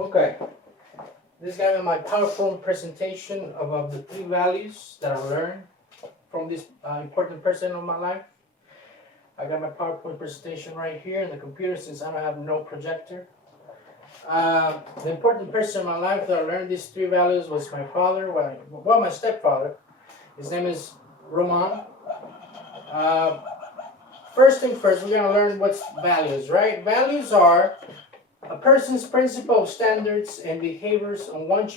Okay, this is gonna be my PowerPoint presentation of the three values that I learned from this important person in my life. I got my PowerPoint presentation right here in the computer since I don't have no projector. The important person in my life that I learned these three values was my father, my stepfather. His name is Roman. Uh, First thing first, we're gonna learn what's values, right? Values are a person's principle of standards and behaviors on one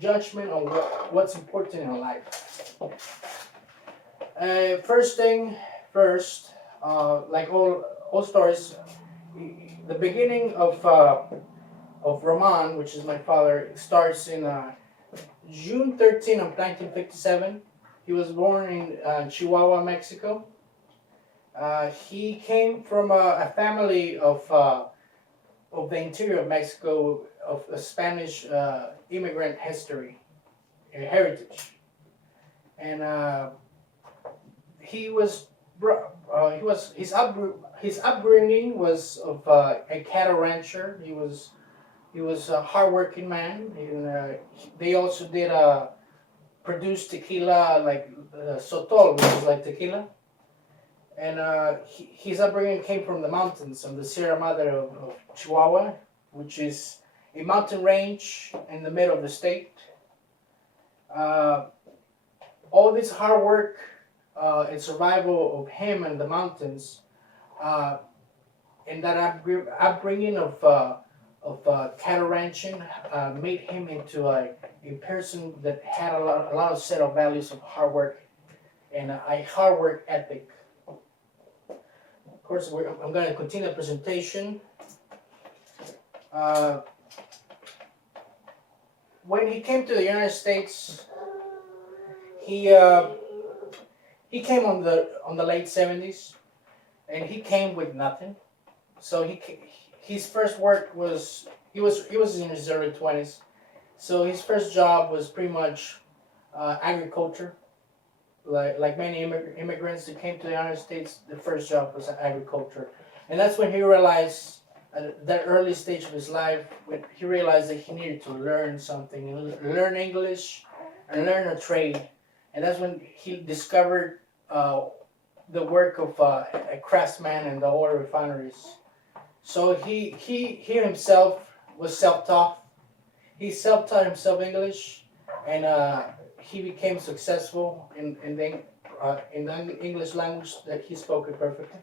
judgment on what's important in life. First thing first, like all stories, the beginning of Roman, which is my father, starts in June 13 of 1957. He was born in Chihuahua, Mexico. He came from a family of the interior of Mexico, of a Spanish immigrant heritage, and his upbringing was of a cattle rancher. He was a hardworking man, and they also did produce tequila, like sotol, which is like tequila. And his upbringing came from the mountains on the Sierra Madre of Chihuahua, which is a mountain range in the middle of the state. All this hard work and survival of him in the mountains, and that upbringing of cattle ranching made him into a person that had a lot of set of values of hard work and a hard work ethic. Of course, I'm going to continue the presentation. When he came to the United States, he came on the late 70s, and he came with nothing. So his first work was he was in his early 20s. So his first job was pretty much agriculture. Like many immigrants that came to the United States, the first job was agriculture. And that's when he realized, at that early stage of his life, when he realized that he needed to learn something, learn English, and learn a trade. And that's when he discovered the work of a craftsman in the oil refineries. So he himself was self-taught. He self-taught himself English, and he became successful in the English language that he spoke it perfectly.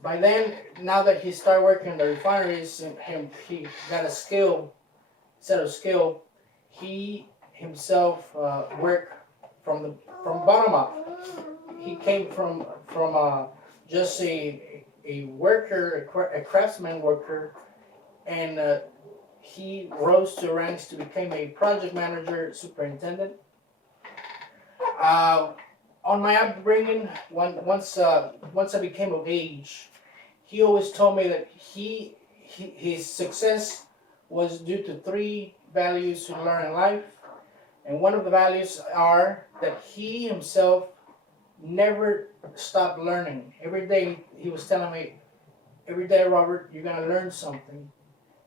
By then, now that he started working in the refineries, and he got a set of skill. He himself worked from bottom up. He came from just a worker, a craftsman worker, and he rose to ranks to become a project manager, superintendent. On my upbringing, once I became of age, he always told me that his success was due to three values he learned in life, and one of the values are that he himself never stopped learning. Every day he was telling me, every day, Robert, you're gonna learn something,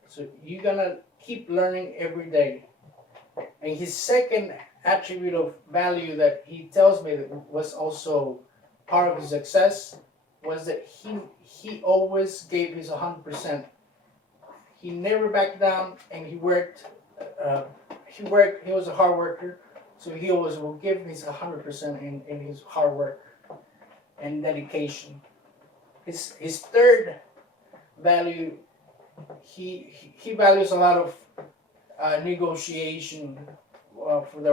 so you're gonna keep learning every day. And his second attribute of value that he tells me that was also part of his success was that he always gave his 100%. He never backed down, and he worked. He was a hard worker, so he always will give his 100% in his hard work and dedication. His third value, he values a lot of negotiation for the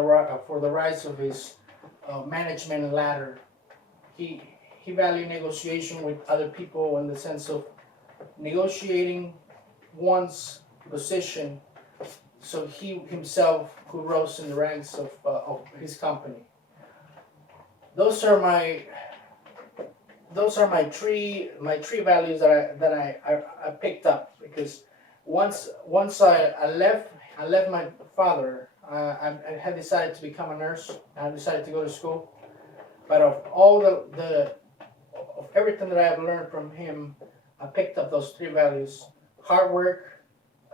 rise of his management ladder. He valued negotiation with other people in the sense of negotiating one's position, so he himself could rose in the ranks of his company. Those are my three values that I picked up, because once I left my father. I had decided to become a nurse. I decided to go to school, but of all of everything that I have learned from him, I picked up those three values: hard work,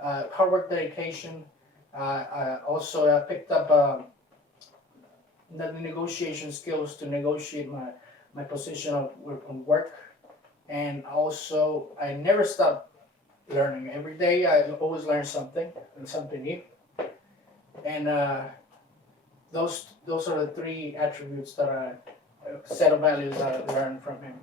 hard work, dedication. I also picked up the negotiation skills to negotiate my position of work. And also, I never stop learning. Every day, I always learn something and something new. And those are the three attributes that I set of values that I learned from him.